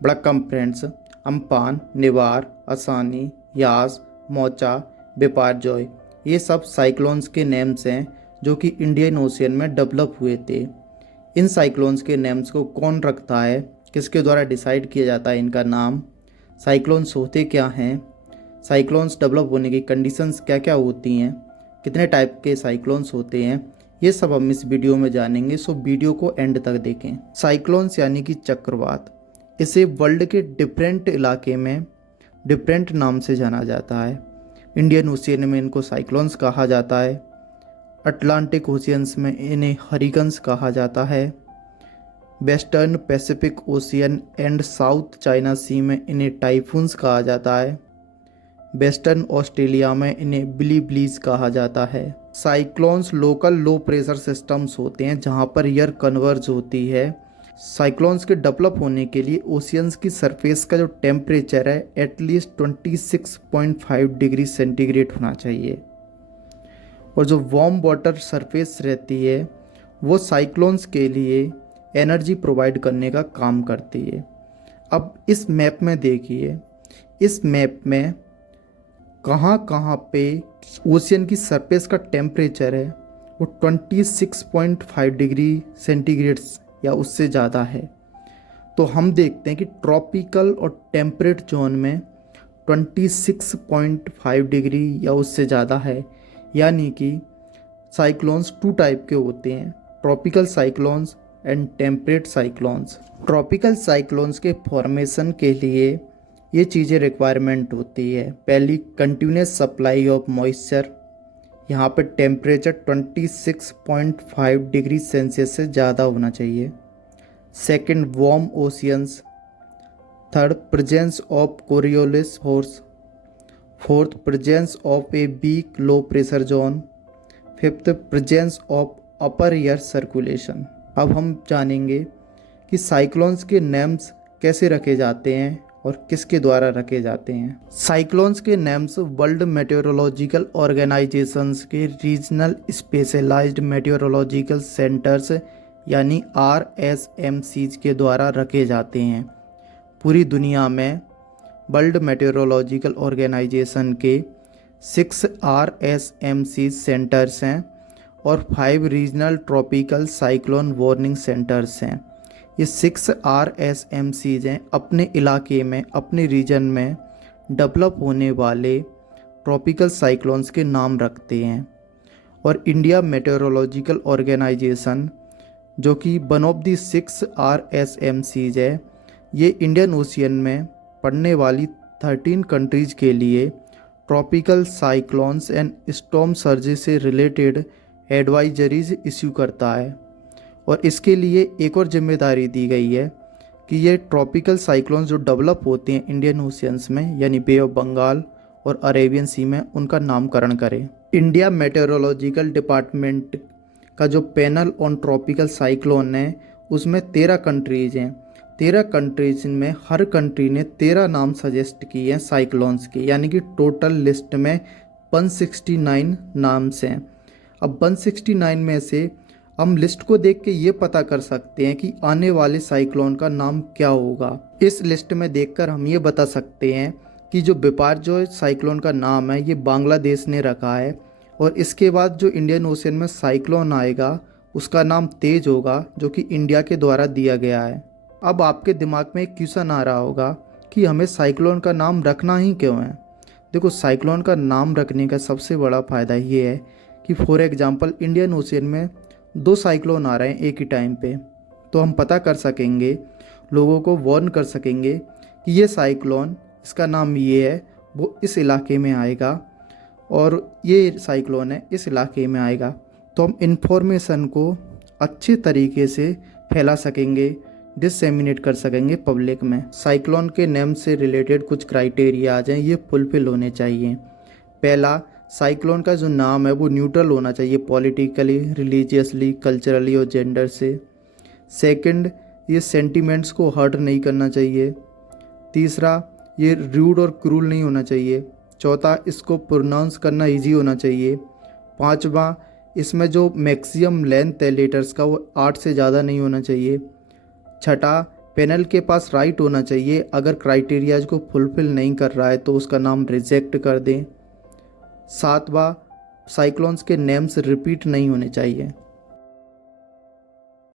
वड़क्कम friends. Amphan, निवार, असानी, यास, mocha, Biparjoy, ये सब साइक्लोन्स के नेम्स हैं जो कि इंडियन ओशियन में डेवलप हुए थे। इन साइक्लोन्स के नेम्स को कौन रखता है, किसके द्वारा डिसाइड किया जाता है इनका नाम, साइक्लोन्स होते क्या हैं, साइक्लोन्स डेवलप होने की कंडीशंस क्या क्या होती हैं, कितने टाइप के साइक्लोन्स होते हैं, ये सब हम इस वीडियो में जानेंगे। सो वीडियो को एंड तक देखें। साइक्लोन्स यानी कि चक्रवात, इसे वर्ल्ड के डिफरेंट इलाके में डिफरेंट नाम से जाना जाता है। इंडियन ओशियन में इनको साइक्लोन्स कहा जाता है, अटलांटिक ओशियंस में इन्हें हरिकन्स कहा जाता है, western Pacific Ocean and South China Sea में इन्हें टाइफून्स कहा जाता है, वेस्टर्न ऑस्ट्रेलिया में इन्हें बिलीब्लीज कहा जाता है। Cyclones local low pressure systems होते हैं जहाँ पर एयर कन्वर्ज होती है। साइक्लोन्स के डेवलप होने के लिए ओशियंस की सरफेस का जो टेम्परेचर है एटलीस्ट 26.5 डिग्री सेंटीग्रेड होना चाहिए, और जो वार्म वाटर सरफेस रहती है वो साइक्लोन्स के लिए एनर्जी प्रोवाइड करने का काम करती है। अब इस मैप में देखिए, इस मैप में कहाँ कहाँ पे ओशियन की सरफेस का टेम्परेचर है वो 26.5 डिग्री सेंटीग्रेड या उससे ज़्यादा है। तो हम देखते हैं कि ट्रॉपिकल और टेम्परेट जोन में 26.5 डिग्री या उससे ज़्यादा है, यानी कि साइक्लोन्स टू टाइप के होते हैं, tropical cyclones and temperate cyclones. Tropical cyclones के फॉर्मेशन के लिए ये चीज़ें रिक्वायरमेंट होती है। पहली, कंटिन्यूस सप्लाई ऑफ मॉइस्चर, यहाँ पर टेम्परेचर 26.5 डिग्री सेल्सियस से ज़्यादा होना चाहिए। Second, warm oceans. Third, presence of Coriolis force. Fourth, presence of a weak low pressure zone. Fifth, presence of upper air circulation. अब हम जानेंगे कि साइक्लोन्स के नेम्स कैसे रखे जाते हैं और किसके द्वारा रखे जाते हैं। साइक्लोन्स के नेम्स वर्ल्ड मेटेरोलॉजिकल ऑर्गेनाइजेशंस के रीजनल स्पेशलाइज्ड मेटेरोलॉजिकल सेंटर्स यानी RSMCs के द्वारा रखे जाते हैं। पूरी दुनिया में वर्ल्ड मेटेरोलॉजिकल ऑर्गेनाइजेशन के 6 RSMC सेंटर्स हैं और 5 regional tropical cyclone warning centres हैं। ये 6 RSMCs हैं, अपने इलाके में, अपने रीजन में डेवलप होने वाले ट्रॉपिकल साइक्लोन्स के नाम रखते हैं। और इंडिया मेटेरोलॉजिकल ऑर्गेनाइजेशन, जो कि वन ऑफ दी 6 RSMCs है, ये इंडियन ओशियन में पड़ने वाली 13 कंट्रीज़ के लिए tropical cyclones and storm surges से रिलेटेड एडवाइजरीज इश्यू करता है। और इसके लिए एक और जिम्मेदारी दी गई है कि ये ट्रॉपिकल साइक्लोन्स जो डेवलप होते हैं इंडियन ओशियंस में यानी बे ऑफ बंगाल और अरेबियन सी में, उनका नामकरण करें। इंडिया मेटेरोलॉजिकल डिपार्टमेंट का जो पैनल ऑन ट्रॉपिकल साइक्लोन है उसमें 13 कंट्रीज़ हैं। 13 कंट्रीज में हर कंट्री ने 13 नाम सजेस्ट किए हैं साइक्लोन्स के, यानी कि टोटल लिस्ट में 169 नाम्स हैं। अब 169 में से हम लिस्ट को देख के ये पता कर सकते हैं कि आने वाले साइक्लोन का नाम क्या होगा। इस लिस्ट में देखकर हम ये बता सकते हैं कि जो बिपारजॉय साइक्लोन का नाम है ये बांग्लादेश ने रखा है, और इसके बाद जो इंडियन ओशियन में साइक्लोन आएगा उसका नाम तेज होगा, जो कि इंडिया के द्वारा दिया गया है। अब आपके दिमाग में एक क्वेश्चन आ रहा होगा कि हमें साइक्लोन का नाम रखना ही क्यों है। देखो, साइक्लोन का नाम रखने का सबसे बड़ा फ़ायदा ये है कि फॉर एग्जांपल इंडियन ओशियन में 2 साइक्लोन आ रहे हैं एक ही टाइम पे, तो हम पता कर सकेंगे, लोगों को वार्न कर सकेंगे कि ये साइक्लोन, इसका नाम ये है, वो इस इलाके में आएगा, और ये साइक्लोन है इस इलाके में आएगा। तो हम इन्फॉर्मेशन को अच्छे तरीके से फैला सकेंगे, डिससेमिनेट कर सकेंगे पब्लिक में। साइक्लोन के नेम से रिलेटेड कुछ क्राइटेरिया आ जाएं, ये फुलफिल होने चाहिए। पहला, साइक्लोन का जो नाम है वो न्यूट्रल होना चाहिए, पॉलिटिकली, रिलीजियसली, कल्चरली और जेंडर से। सेकंड, ये सेंटिमेंट्स को हर्ट नहीं करना चाहिए। तीसरा, ये रूड और क्रूल नहीं होना चाहिए। चौथा, इसको प्रोनाउंस करना इजी होना चाहिए। पांचवा, इसमें जो मैक्सिमम लेंथ है लेटर्स का वो 8 से ज़्यादा नहीं होना चाहिए। छठा, पैनल के पास राइट होना चाहिए, अगर क्राइटेरियाज को फुलफिल नहीं कर रहा है तो उसका नाम रिजेक्ट कर दें। 7वां, साइक्लोन्स के नेम्स रिपीट नहीं होने चाहिए।